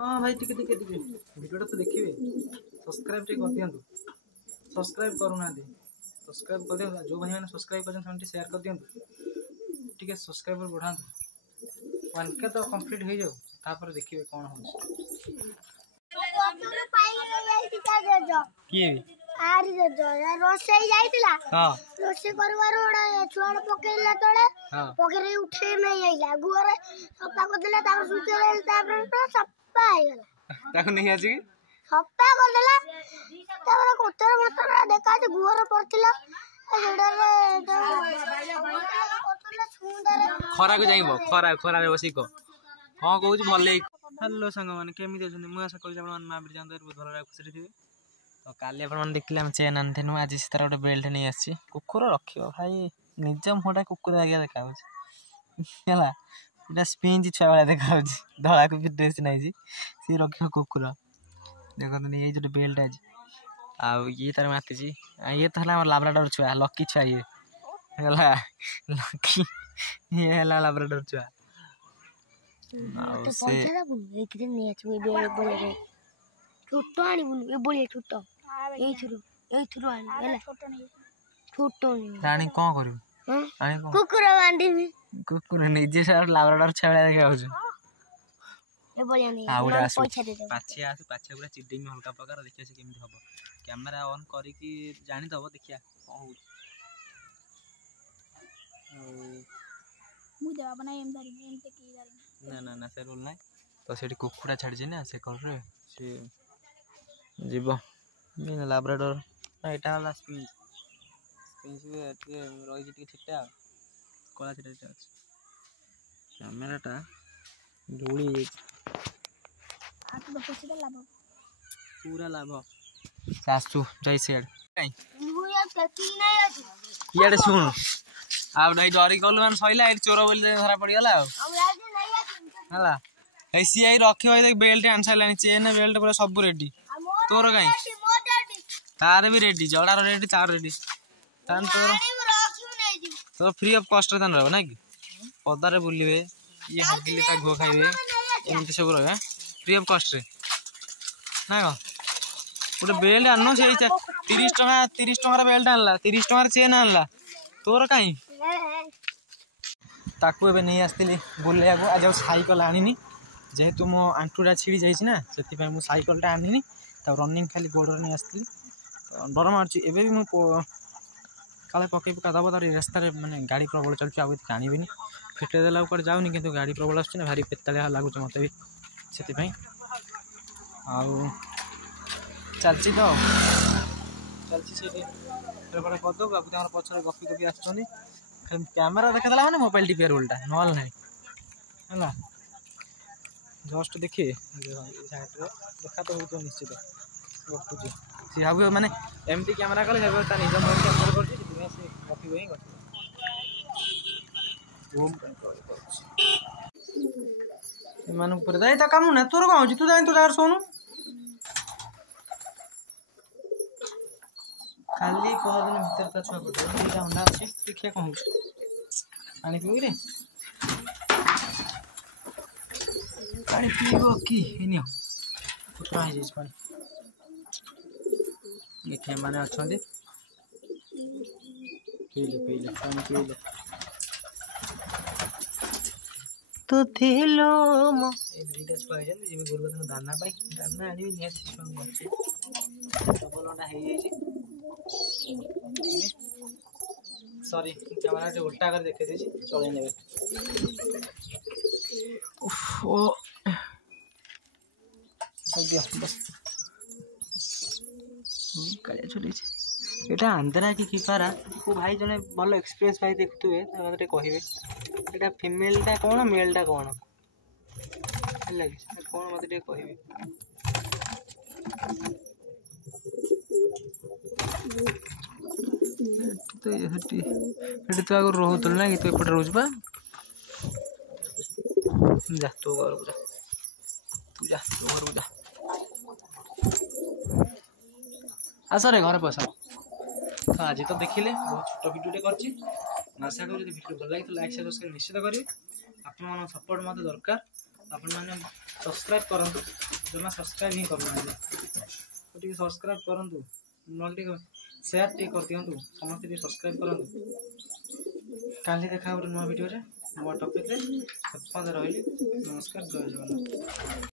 हाँ भाई टिके वीडियो तो देखिए सब्सक्राइब टे कर दियंतु सब्सक्राइब करूना सब्सक्राइब कर दियंतु जो भाई मैंने सब्सक्राइब कर शेयर कर दियंतु टिके सब्सक्राइबर बढ़ातु 1K तो कंप्लीट हो जाओ तापर देखिए कौन हो किए आरी जो रोसे जाइतिला हां रोसे करवार ओडा छुआड़ पकेला तळे पकेरे उठे नहीं आइला गुरे सप्पा को देला तापर सुकेला तापर तो सप्पा आइला ताको नहीं आसी सप्पा को देला तापर कोतर मतर देखा जे गुरे पड़तिला एडा खरा को जाइबो खरा रे बसी को हां कहू भले हेलो संग माने केमी देछन मु आशा करि आपण मा बिर जानते बहुत भलो खुशी थिबे तो काली आपण देखिले हम चेन आनथेनु आज से तार गोटे बेल्ट नहीं आसी कुकुर रखियो भाई निज मुहटा कुकुर आगे देखा है एटा स्पिंज छुआ वाला देखा धड़ा को भी ड्रेस नहीं जी सी रखियो कुकुर देखो ये जो बेल्ट आज आ ये तार माती जी ये तो हला लाब्राडोर छुआ लकी छुआ ये हला लकी ये हला लाब्राडोर छुआ तो पौधा बुन एक दिन नहीं आछो बड़े बड़े छोटो आनी बुन ए बड़े छोटो ए छुरो आनी हला छोटो नहीं रानी कोन करू आनी कोन कुकुर बांधी में कुकुर निजे सर लाब्राडोर छाड़ा देखा हो ए बड़िया नहीं आ पैसा दे दे पाछे पूरा चिड्डी में हल्का प्रकार देखिया से केमि हबो कैमरा ऑन करी कि जानि दबो देखिया कोन हो मु देवा बना एम धरी एमते की धरी ना से रोल ना तो सेठी कुकुड़ा छाड़ जे ना से कर रे से जीवो मीन लाब्राडोर ना एटा वाला स्पिंज के रही जे ठीकटा कोला छिटा कैमराटा धूली आत तो पछिदा लाभ पूरा लाभ सासु जय सेड मु या कति नहीं आछी याडे सुन आप नहीं डरी गलु मान सइला ए चोर बोल धरा पड़ी गला हम राजे नहीं आछी हला ऐसी आई रखियो ए बेल्ट आंसर लानी चेन बेल्ट पूरा सब रेडी तोर काई तार भी रेडी जड़ार रेडी तार रेडी तान तोर तो फ्री ऑफ कॉस्ट तान रहबो ना कि पदारे बुलिबे ये हगिले ता घो खाइबे एमते सब रहबे फ्री ऑफ कॉस्ट रे ना को गोटे बेल्ट आनो से 30 टका बेल्ट आनला 30 टका चेन आनला तोर काई ताकू एबे नहीं आस्तिली बुलिया को आज साइकिल आनिनी जेहेतु मो आंटूटा छिड़ी जाइछि ना सेति पय मु साइकिलटा आनिनी त रनिंग खाली गोडर नहीं आस्तिली डर मारछि एबे भी मु काले पकई पका दबो तार रास्ता रे माने गाड़ी प्रबल चलछि आउ कानिबिनी फिटे देला ऊपर जाउनी किंतु गाड़ी प्रबल आछछि ना भारी पेतालिया लागुछ मते भी सेति पय आउ चलछि तो चलछि सेति रे कदो बाबू तार पछरे गपी आछछनी कैमरा देखा देला माने मोबाइल टीपीआर उल्टा नॉल नहीं हला जस्ट देखिए साइड रे देखा तो होतो निश्चित गपुजी सी हाबे माने एमटी कैमरा कले हेबे ता निज मोबाइल कैमरा करछि से से गपी होई गछि ओम ए मानु पर दाई ता काम ना तोर कहू तू जाई तो जाकर सोनु खाली पहर दिन भीतर ता छुआ पड़ दुटा अंडा अछि देखिया कहू पानी पीबी रे पानी पीबो की हेनियो पुत्रा है जिस पानी ये माने अछंदे पीले पानी पीले तो थेलो मो ए दुटा छुआ जन जेबे गुरबदन दाना पाई दाना आनी निया छुआ बच्चे बोलना है ये सॉरी कैमरा से उल्टा कर देखे दीजिए चले नेबे उफ ओ दिया बस काले छोड़ी एटा आंध्रा की पारा को भाई जने भलो एक्सपीरियंस भाई देखुए मते कहिबे एटा फीमेल टा कोन मेल टा कोन लगे कोन मते कहिबे तो ये तो आगर रोहुतल ना कि तो एपटे रोजबा जा तो घर जा तू जा तो घर जा आसरे घर पसा तो आज तो देखिले बहुत छोट वीडियो करछि आशा करू यदि वीडियो भल लागी तो लाइक शेयर सब्सक्राइब निश्चित करिवे आपन मन सपोर्ट मते दरकार आपन माने सब्सक्राइब करंतु जमा सब्सक्राइब ही करना टे सब्सक्राइब करंतु नॉल शेयर टे कर दियंतु समस्त टे सब्सक्राइब करंतु काली देखा गोटे नुआ वीडियो रे नुआ टॉपिक रे तत्पद रहिली नमस्कार जय जगन्नाथ।